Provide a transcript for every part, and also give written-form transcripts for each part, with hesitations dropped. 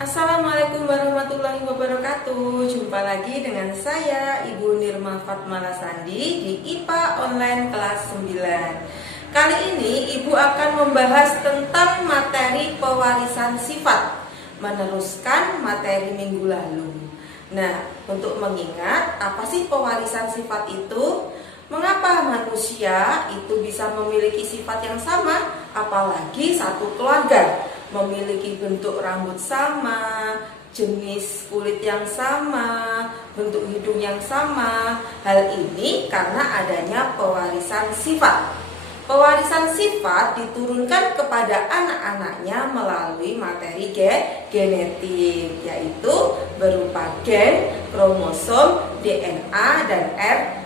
Assalamualaikum warahmatullahi wabarakatuh. Jumpa lagi dengan saya Ibu Nirma Fatmala Sandi di IPA Online kelas 9. Kali ini Ibu akan membahas tentang materi pewarisan sifat, meneruskan materi minggu lalu. Nah, untuk mengingat apa sih pewarisan sifat itu? Mengapa manusia itu bisa memiliki sifat yang sama, apalagi satu keluarga? Memiliki bentuk rambut sama, jenis kulit yang sama, bentuk hidung yang sama. Hal ini karena adanya pewarisan sifat. Pewarisan sifat diturunkan kepada anak-anaknya melalui materi genetik, yaitu berupa gen, kromosom, DNA, dan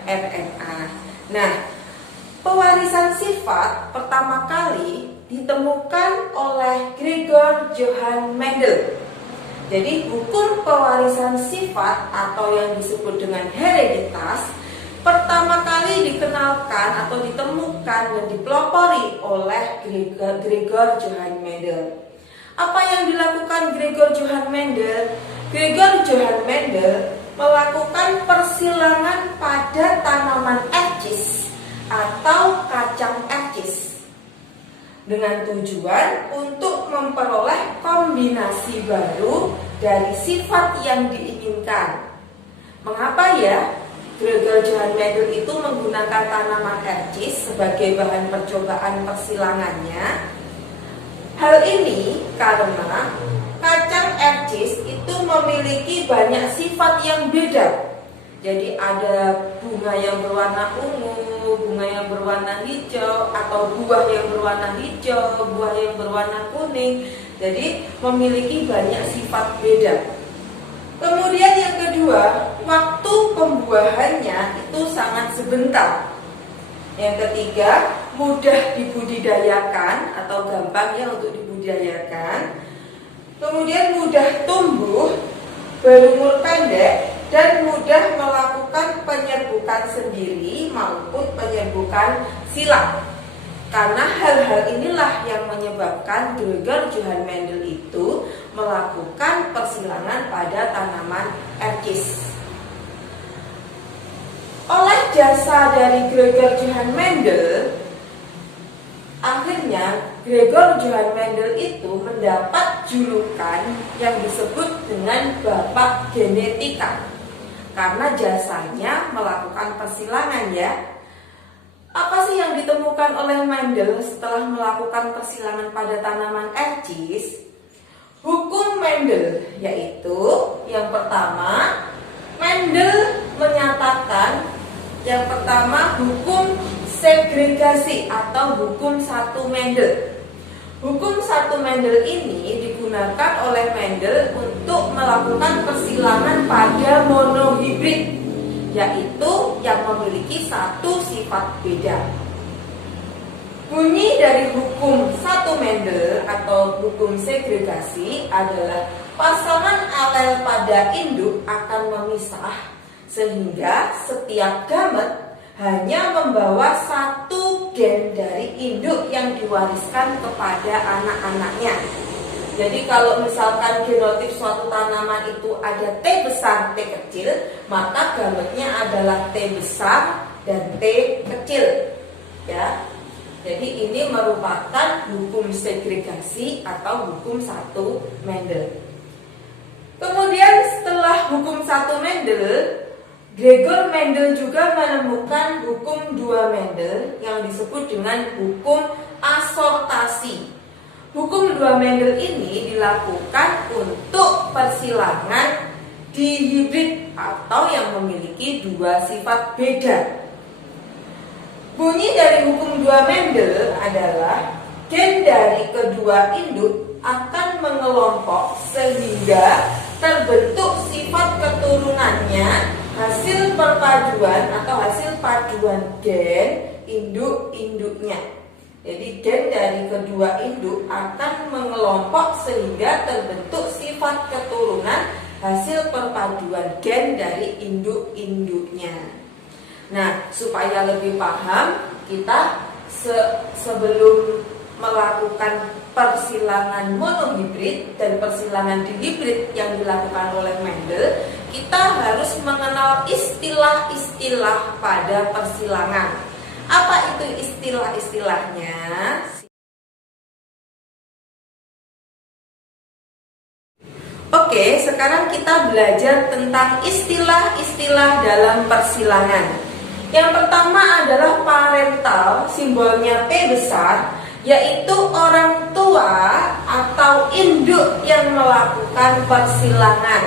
RNA. Nah, pewarisan sifat pertama kali ditemukan oleh Gregor Johann Mendel. Jadi hukum pewarisan sifat atau yang disebut dengan hereditas pertama kali dikenalkan atau ditemukan dan dipelopori oleh Gregor Johann Mendel. Apa yang dilakukan Gregor Johann Mendel? Gregor Johann Mendel melakukan persilangan pada tanaman ercis atau kacang ercis dengan tujuan untuk memperoleh kombinasi baru dari sifat yang diinginkan. Mengapa ya Gregor Johann Mendel itu menggunakan tanaman ercis sebagai bahan percobaan persilangannya? Hal ini karena kacang ercis itu memiliki banyak sifat yang beda. Jadi ada bunga yang berwarna ungu, bunga yang berwarna hijau, atau buah yang berwarna hijau, buah yang berwarna kuning. Jadi memiliki banyak sifat beda. Kemudian yang kedua, waktu pembuahannya itu sangat sebentar. Yang ketiga, mudah dibudidayakan atau gampang ya untuk dibudidayakan. Kemudian mudah tumbuh, berumur pendek, dan mudah melakukan penyerbukan sendiri maupun penyerbukan silang. Karena hal-hal inilah yang menyebabkan Gregor Johann Mendel itu melakukan persilangan pada tanaman ercis. Oleh jasa dari Gregor Johann Mendel, akhirnya Gregor Johann Mendel itu mendapat julukan yang disebut dengan Bapak Genetika karena jasanya melakukan persilangan ya. Apa sih yang ditemukan oleh Mendel setelah melakukan persilangan pada tanaman ercis? Hukum Mendel, yaitu yang pertama, Mendel menyatakan yang pertama hukum segregasi atau hukum satu Mendel. Hukum satu Mendel ini digunakan oleh Mendel untuk melakukan persilangan pada monohibrid, yaitu yang memiliki satu sifat beda. Bunyi dari hukum satu Mendel atau hukum segregasi adalah pasangan alel pada induk akan memisah sehingga setiap gamet hanya membawa satu gen dari induk yang diwariskan kepada anak-anaknya. Jadi kalau misalkan genotip suatu tanaman itu ada T besar, T kecil, maka gametnya adalah T besar dan T kecil. Ya. Jadi ini merupakan hukum segregasi atau hukum satu Mendel. Kemudian setelah hukum satu Mendel, Gregor Mendel juga menemukan hukum dua Mendel yang disebut dengan hukum asortasi. Hukum dua Mendel ini dilakukan untuk persilangan dihibrid atau yang memiliki dua sifat beda. Bunyi dari hukum dua Mendel adalah gen dari kedua induk akan mengelompok sehingga terbentuk sifat keturunannya hasil perpaduan atau hasil paduan gen induk-induknya. Jadi gen dari kedua induk akan mengelompok sehingga terbentuk sifat keturunan hasil perpaduan gen dari induk-induknya. Nah, supaya lebih paham, kita sebelum melakukan persilangan monohibrid dan persilangan dihibrid yang dilakukan oleh Mendel, kita harus mengenal istilah-istilah pada persilangan. Apa itu istilah-istilahnya? Oke, sekarang kita belajar tentang istilah-istilah dalam persilangan. Yang pertama adalah parental, simbolnya P besar, yaitu orang tua atau induk yang melakukan persilangan.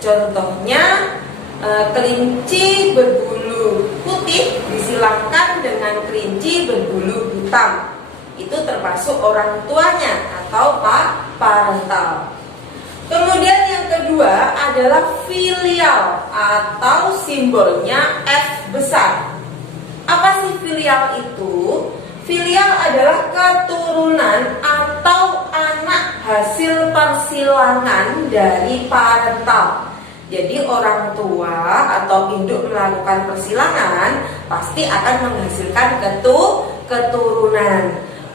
Contohnya kelinci berbulu putih disilangkan dengan kelinci berbulu hitam. Itu termasuk orang tuanya atau parental. Kemudian yang kedua adalah filial atau simbolnya F besar. Apa sih filial itu? Filial adalah keturunan atau anak hasil persilangan dari parental. Jadi orang tua atau induk melakukan persilangan pasti akan menghasilkan keturunan.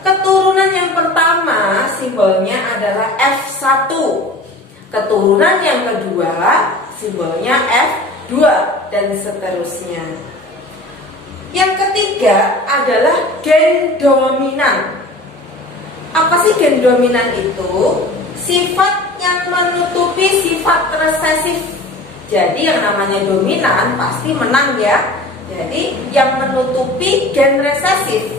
Keturunan yang pertama simbolnya adalah F1. Keturunan yang kedua simbolnya F2 dan seterusnya. Yang ketiga adalah gen dominan. Apa sih gen dominan itu? Sifat yang menutupi sifat resesif. Jadi yang namanya dominan pasti menang ya. Jadi yang menutupi gen resesif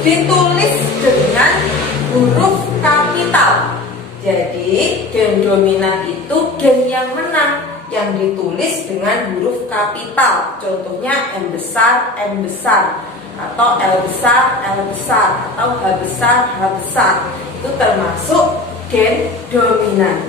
ditulis dengan huruf kapital. Jadi gen dominan itu gen yang menang, yang ditulis dengan huruf kapital. Contohnya M besar atau L besar atau H besar. Itu termasuk gen dominan.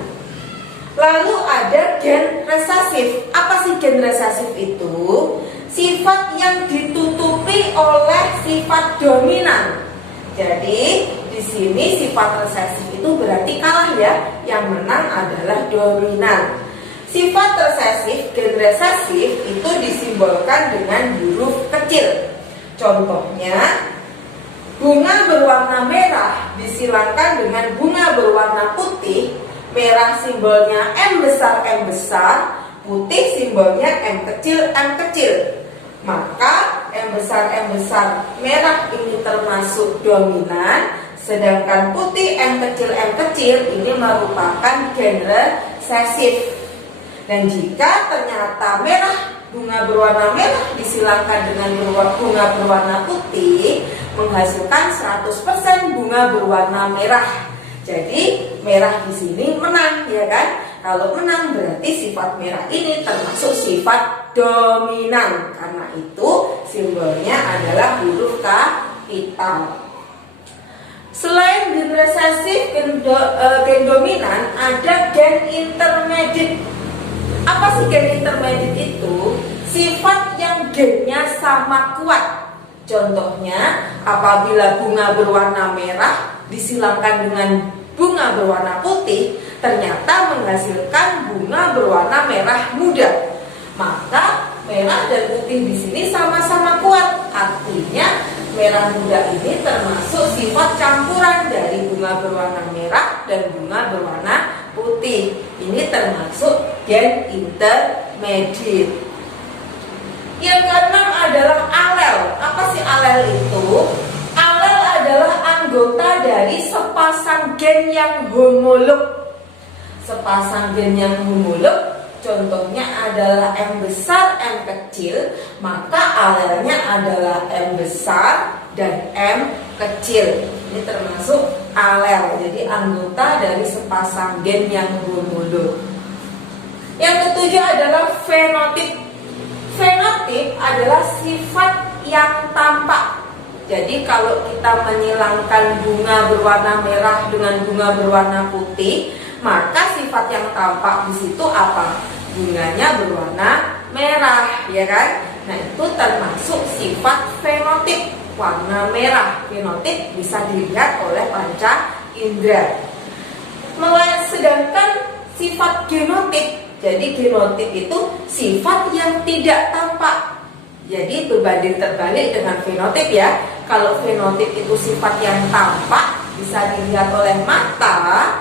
Lalu ada gen resesif. Apa sih gen resesif itu? Sifat yang ditutupi oleh sifat dominan. Jadi di sini sifat resesif itu berarti kalah ya. Yang menang adalah dominan. Sifat resesif, gen resesif itu disimbolkan dengan huruf kecil. Contohnya, bunga berwarna merah disilangkan dengan bunga berwarna putih. Merah simbolnya M besar, putih simbolnya M kecil. Maka M besar, merah ini termasuk dominan. Sedangkan putih M kecil ini merupakan gen resesif. Dan jika ternyata bunga berwarna merah disilangkan dengan bunga berwarna putih, menghasilkan 100% bunga berwarna merah. Jadi merah di sini menang, ya kan? Kalau menang berarti sifat merah ini termasuk sifat dominan. Karena itu simbolnya adalah huruf kapital. Selain gen resesif, gen dominan, ada gen intermediate. Apa sih gen intermediate itu? Sifat yang gennya sama kuat. Contohnya, apabila bunga berwarna merah disilangkan dengan bunga berwarna putih, ternyata menghasilkan bunga berwarna merah muda. Maka merah dan putih di sini sama-sama kuat. Artinya merah muda ini termasuk sifat campuran dari bunga berwarna merah dan bunga berwarna putih. Ini termasuk gen intermediate. Yang keenam adalah alel. Apa sih alel itu? Alel adalah anggota dari sepasang gen yang homolog. Sepasang gen yang homolog contohnya adalah M besar, M kecil. Maka alelnya adalah M besar dan M kecil. Ini termasuk alel. Jadi anggota dari sepasang gen yang homolog. Yang ketujuh adalah fenotip. Fenotip adalah sifat yang tampak. Jadi kalau kita menyilangkan bunga berwarna merah dengan bunga berwarna putih, maka sifat yang tampak di situ apa? Bunganya berwarna merah, ya kan? Nah, itu termasuk sifat fenotip, warna merah. Fenotip bisa dilihat oleh panca indera. Sedangkan sifat genotip, jadi genotip itu sifat yang tidak tampak. Jadi berbanding terbalik dengan fenotip ya. Kalau fenotip itu sifat yang tampak, bisa dilihat oleh mata,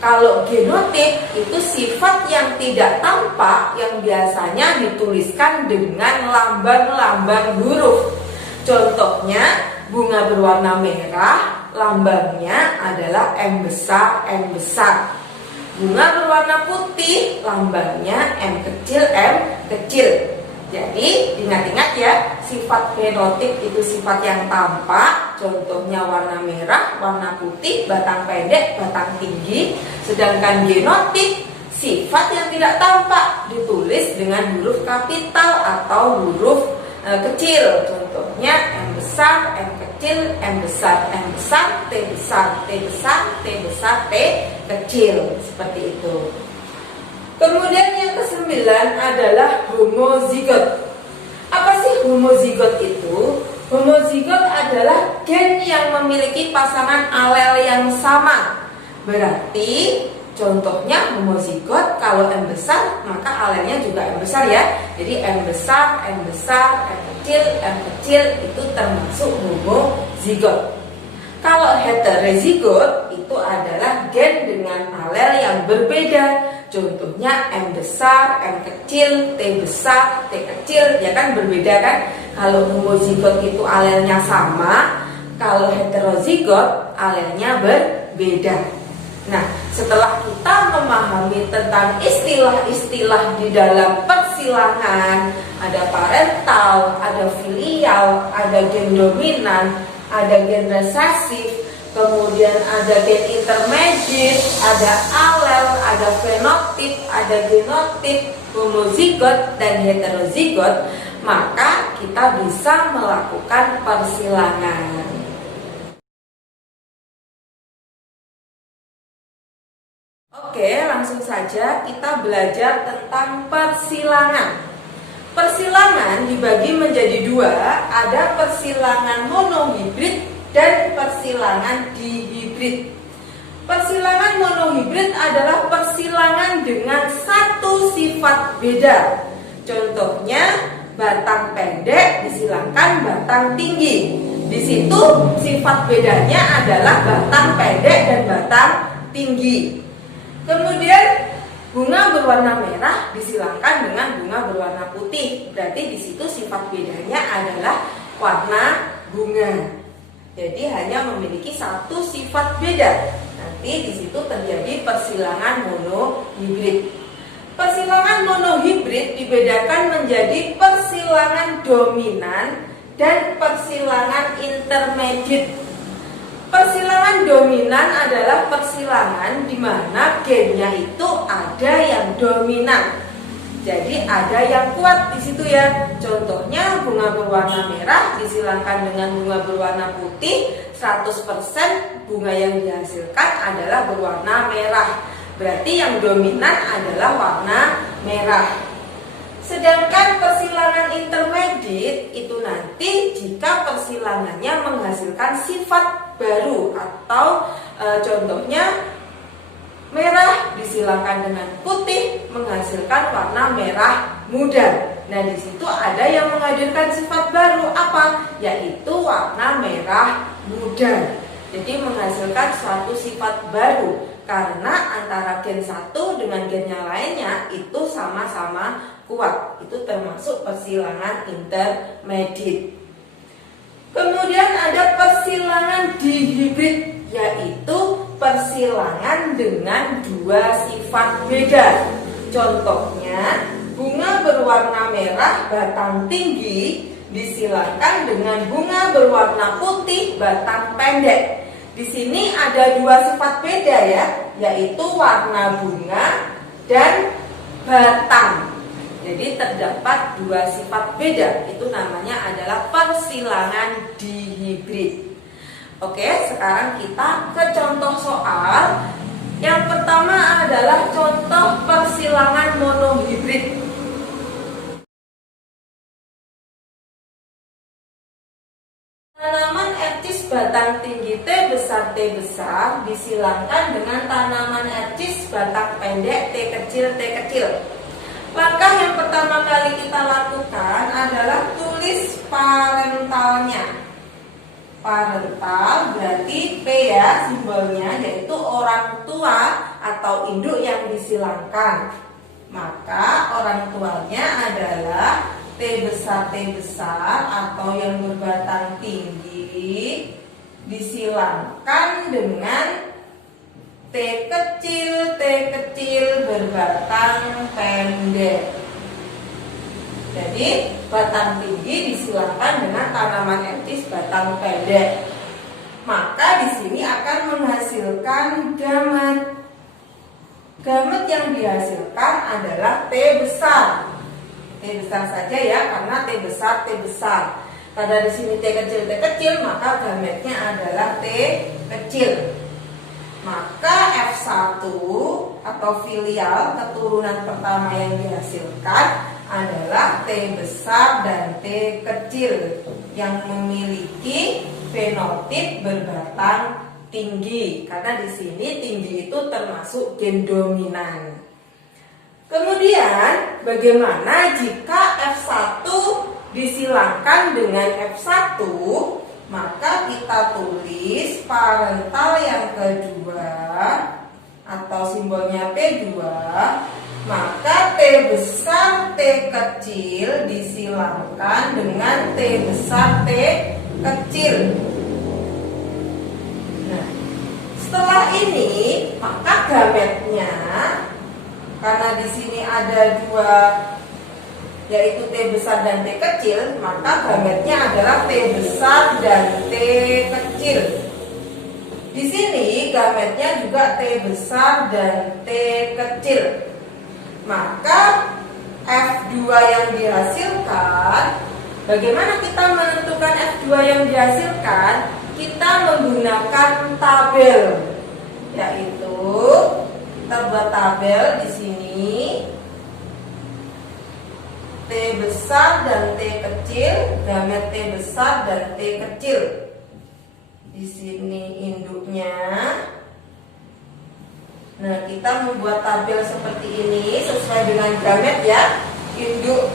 kalau genotip itu sifat yang tidak tampak yang biasanya dituliskan dengan lambang-lambang huruf. Contohnya, bunga berwarna merah, lambangnya adalah M besar, M besar. Bunga berwarna putih, lambangnya M kecil, M kecil. Jadi ingat-ingat ya, sifat fenotip itu sifat yang tampak. Contohnya warna merah, warna putih, batang pendek, batang tinggi. Sedangkan genotip sifat yang tidak tampak, ditulis dengan huruf kapital atau huruf kecil. Contohnya M besar, M kecil, M besar, M besar, T besar, T besar, T besar, T kecil. Seperti itu. Kemudian yang ke-9 adalah homozigot. Apa sih homozigot itu? Homozigot adalah gen yang memiliki pasangan alel yang sama. Berarti contohnya homozigot kalau M besar maka alelnya juga M besar ya. Jadi M besar, M besar, M kecil itu termasuk homozigot. Kalau heterozigot itu adalah gen dengan alel yang berbeda. Contohnya M besar, M kecil, T besar, T kecil, ya kan berbeda kan? Kalau homozigot itu alelnya sama, kalau heterozigot alelnya berbeda. Nah, setelah kita memahami tentang istilah-istilah di dalam persilangan, ada parental, ada filial, ada gen dominan, ada gen resesif, kemudian ada gen intermediate, ada alel, ada fenotip, ada genotip, homozigot, dan heterozigot, maka kita bisa melakukan persilangan. Oke, langsung saja kita belajar tentang persilangan. Persilangan dibagi menjadi dua, ada persilangan monohibrid dan persilangan dihibrid. Persilangan monohibrid adalah persilangan dengan satu sifat beda. Contohnya, batang pendek disilangkan batang tinggi. Di situ sifat bedanya adalah batang pendek dan batang tinggi. Kemudian bunga berwarna merah disilangkan dengan bunga berwarna putih. Berarti di situ sifat bedanya adalah warna bunga. Jadi hanya memiliki satu sifat beda. Nanti di situ terjadi persilangan monohibrid. Persilangan monohibrid dibedakan menjadi persilangan dominan dan persilangan intermediate. Persilangan dominan adalah persilangan di mana gennya itu ada yang dominan. Jadi ada yang kuat di situ ya. Contohnya bunga berwarna merah disilangkan dengan bunga berwarna putih, 100% bunga yang dihasilkan adalah berwarna merah. Berarti yang dominan adalah warna merah. Sedangkan persilangan intermediate itu nanti jika persilangannya menghasilkan sifat baru atau contohnya merah disilangkan dengan putih menghasilkan warna merah muda. Nah, di situ ada yang menghadirkan sifat baru apa? Yaitu warna merah muda. Jadi menghasilkan suatu sifat baru karena antara gen satu dengan gen yang lainnya itu sama-sama kuat. Itu termasuk persilangan intermediate. Kemudian ada persilangan dihibrid, yaitu persilangan dengan dua sifat beda. Contohnya, bunga berwarna merah batang tinggi disilangkan dengan bunga berwarna putih batang pendek. Di sini ada dua sifat beda ya, yaitu warna bunga dan batang. Jadi terdapat dua sifat beda, itu namanya adalah persilangan dihibrid. Oke, sekarang kita ke contoh soal. Yang pertama adalah contoh persilangan monohibrid. Tanaman ercis batang tinggi T besar disilangkan dengan tanaman ercis batang pendek T kecil. Langkah yang pertama kali kita lakukan adalah tulis parentalnya. Parental berarti P ya simbolnya, yaitu orang tua atau induk yang disilangkan. Maka orang tuanya adalah T besar atau yang berbatang tinggi disilangkan dengan T kecil berbatang pendek. Jadi batang tinggi disilangkan dengan tanaman etis batang pendek. Maka di sini akan menghasilkan gamet. Gamet yang dihasilkan adalah T besar. T besar saja ya, karena T besar. Pada di sini T kecil, maka gametnya adalah T kecil. Maka F1 atau filial keturunan pertama yang dihasilkan adalah T besar dan T kecil yang memiliki fenotip berbatang tinggi, karena di sini tinggi itu termasuk gen dominan. Kemudian bagaimana jika F1 disilangkan dengan F1? Maka kita tulis parental yang kedua atau simbolnya P2. Maka T besar T kecil disilangkan dengan T besar T kecil. Nah, setelah ini maka gametnya, karena di sini ada dua, yaitu T besar dan T kecil, maka gametnya adalah T besar dan T kecil. Di sini gametnya juga T besar dan T kecil. Maka F2 yang dihasilkan, bagaimana kita menentukan F2 yang dihasilkan? Kita menggunakan tabel, yaitu kita buat tabel di sini T besar dan T kecil, gamet T besar dan T kecil. Di sini induknya. Nah, kita membuat tabel seperti ini sesuai dengan gamet ya. Induk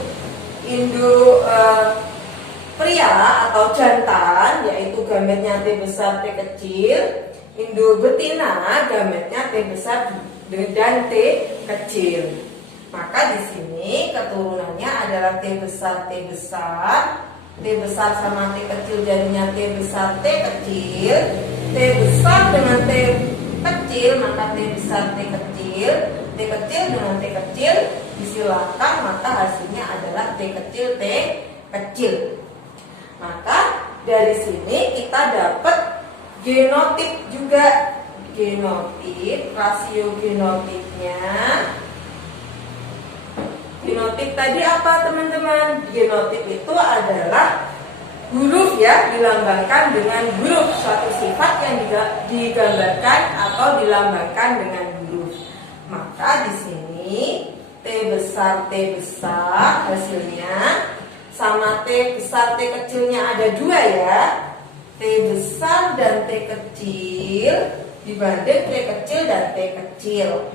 pria atau jantan, yaitu gametnya T besar T kecil. Induk betina, gametnya T besar dan T kecil. Maka di sini keturunannya adalah T besar sama T kecil jadinya T besar T kecil. T besar dengan T kecil maka T besar T kecil dengan T kecil disilangkan, maka hasilnya adalah T kecil T kecil. Maka dari sini kita dapat genotip juga. Genotip, rasio genotipnya. Genotip tadi apa teman-teman? Genotip itu adalah huruf ya, dilambangkan dengan huruf, suatu sifat yang digambarkan atau dilambangkan dengan huruf. Maka di sini T besar hasilnya sama T besar T kecilnya ada dua ya. T besar dan T kecil dibanding T kecil dan T kecil.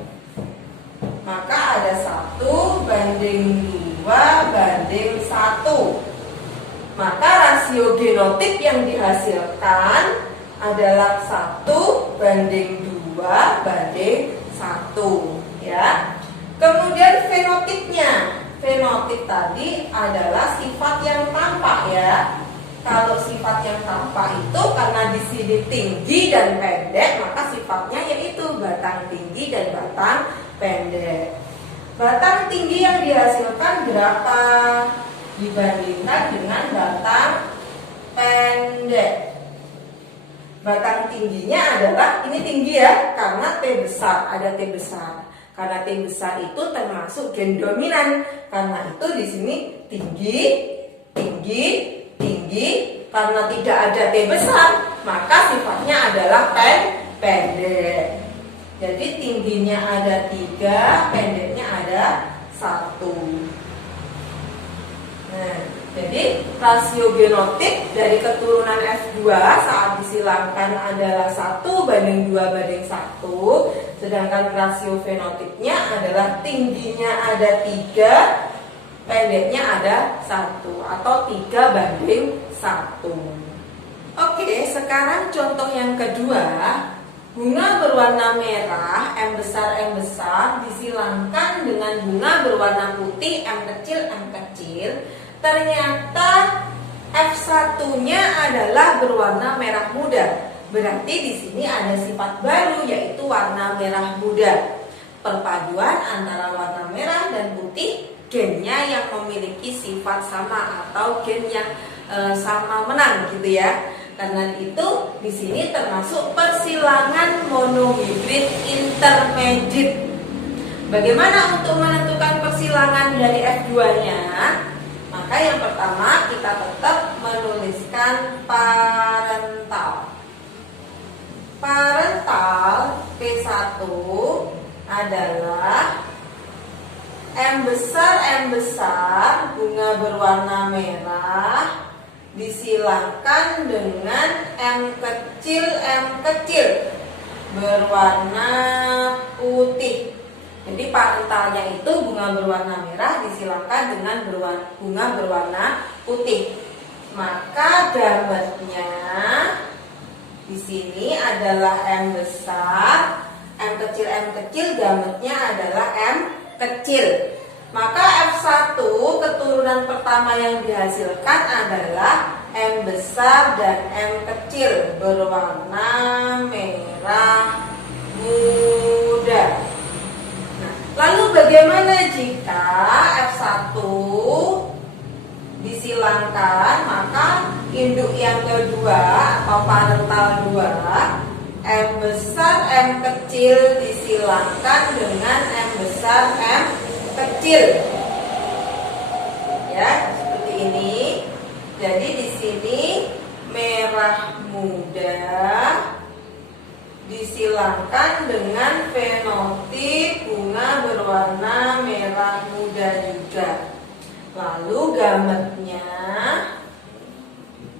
Maka ada 1 banding 2 banding 1. Maka rasio genotip yang dihasilkan adalah 1 banding 2 banding 1 ya. Kemudian fenotipnya. Fenotip tadi adalah sifat yang tampak ya. Kalau sifat yang tampak itu karena di sini tinggi dan pendek, maka sifatnya yaitu batang tinggi dan batang pendek. Batang tinggi yang dihasilkan berapa dibandingkan dengan batang pendek? Batang tingginya adalah, ini tinggi ya, karena T besar, ada T besar. Karena T besar itu termasuk gen dominan. Karena itu di sini tinggi. Karena tidak ada T besar, maka sifatnya adalah pendek. Jadi tingginya ada 3, pendeknya ada 1. Nah, jadi rasio genotip dari keturunan F2 saat disilangkan adalah 1 banding 2 banding 1. Sedangkan rasio fenotipnya adalah tingginya ada 3, pendeknya ada 1 atau 3 banding 1. Oke, sekarang contoh yang kedua. Bunga berwarna merah, M besar disilangkan dengan bunga berwarna putih, M kecil. Ternyata F1-nya adalah berwarna merah muda. Berarti di sini ada sifat baru, yaitu warna merah muda. Perpaduan antara warna merah dan putih, gennya yang memiliki sifat sama atau gen yang sama menang gitu ya. Karena itu di sini termasuk persilangan monohibrid intermediate. Bagaimana untuk menentukan persilangan dari F2-nya? Maka yang pertama kita tetap menuliskan parental. Parental P1 adalah M besar bunga berwarna merah disilangkan dengan M kecil berwarna putih. Jadi parentalnya itu bunga berwarna merah disilangkan dengan bunga berwarna putih. Maka gametnya di sini adalah M besar, M kecil gametnya adalah M kecil. Maka F1 keturunan pertama yang dihasilkan adalah M besar dan M kecil berwarna merah muda. Nah, lalu bagaimana jika F1 disilangkan? Maka induk yang kedua atau parental 2, M besar M kecil disilangkan dengan M besar M kecil, ya seperti ini. Jadi di sini merah muda disilangkan dengan fenotip bunga berwarna merah muda juga. Lalu gametnya,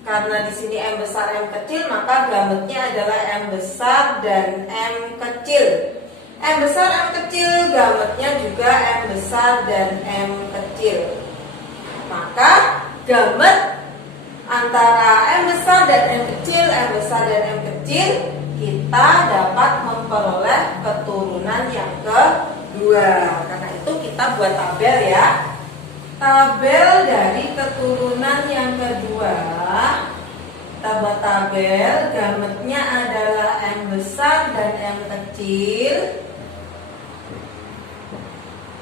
karena di sini M besar M kecil, maka gametnya adalah M besar dan M kecil. M besar M kecil gametnya juga M besar dan M kecil. Maka gamet antara M besar dan M kecil, M besar dan M kecil, kita dapat memperoleh keturunan yang kedua. Karena itu kita buat tabel ya. Tabel dari keturunan yang kedua. Kita buat tabel, gametnya adalah M besar dan M kecil.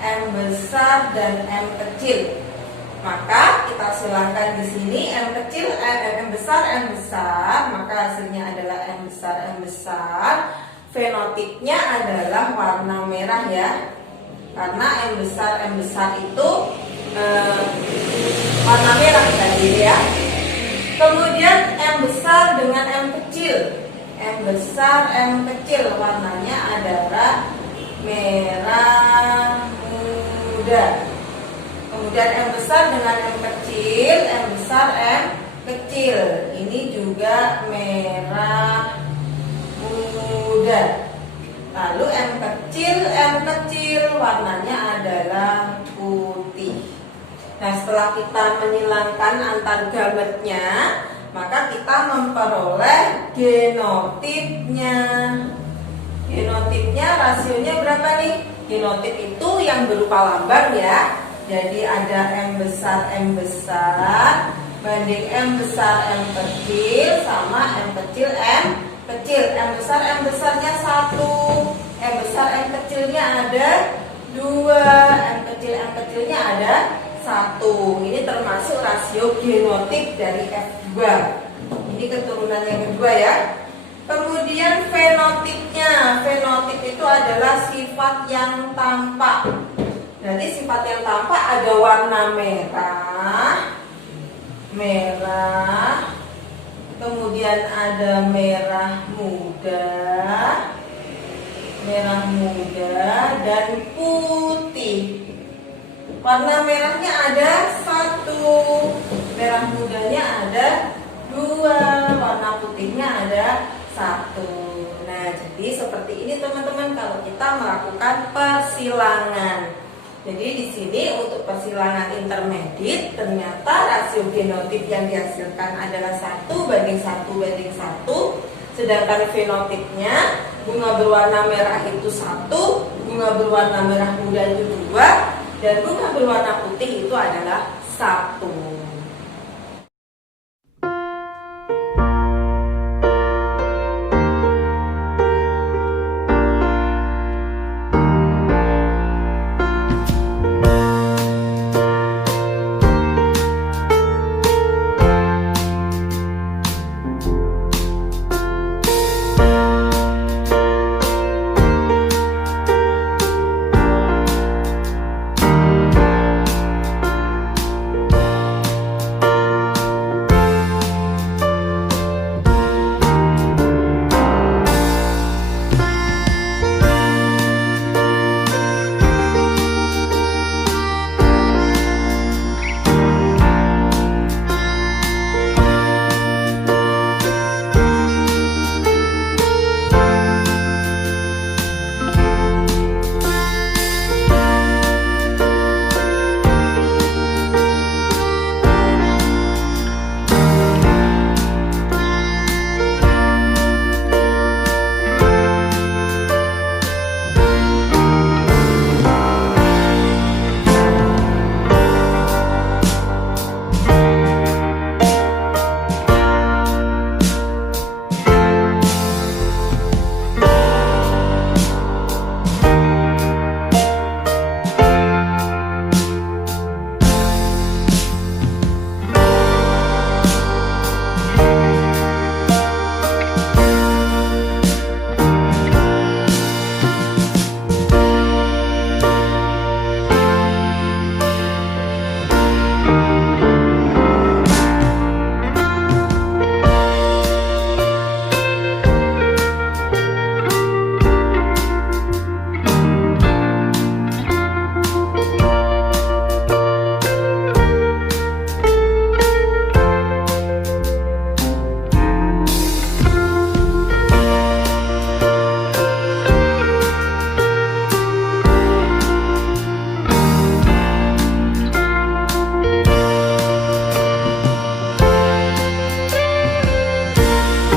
M besar dan M kecil. Maka kita silangkan di sini M besar, maka hasilnya adalah M besar. Fenotipnya adalah warna merah ya. Karena M besar itu warna merah tadi ya. Kemudian M besar dengan M kecil. M besar M kecil warnanya adalah merah muda. Kemudian M besar dengan M kecil, M besar M kecil. Ini juga merah muda. Lalu M kecil warnanya adalah putih. Nah, setelah kita menyilangkan antar gametnya, maka kita memperoleh genotipnya. Genotipnya rasionya berapa nih? Genotip itu yang berupa lambang ya. Jadi ada M besar banding M besar M kecil sama M kecil M kecil. M besarnya 1, M besar M kecilnya ada 2, M kecilnya ada 1. Ini termasuk rasio genotip dari F2. Ini keturunan yang kedua ya. Kemudian fenotipnya. Fenotip itu adalah sifat yang tampak. Jadi sifat yang tampak ada warna merah, kemudian ada merah muda, dan putih. Warna merahnya ada 1, merah mudanya ada 2, warna putihnya ada 1. Nah, jadi seperti ini teman-teman kalau kita melakukan persilangan. Jadi di sini untuk persilangan intermediate ternyata rasio genotip yang dihasilkan adalah 1:1:1, sedangkan fenotipnya bunga berwarna merah itu 1, bunga berwarna merah muda itu 2, dan bunga berwarna putih itu adalah 1.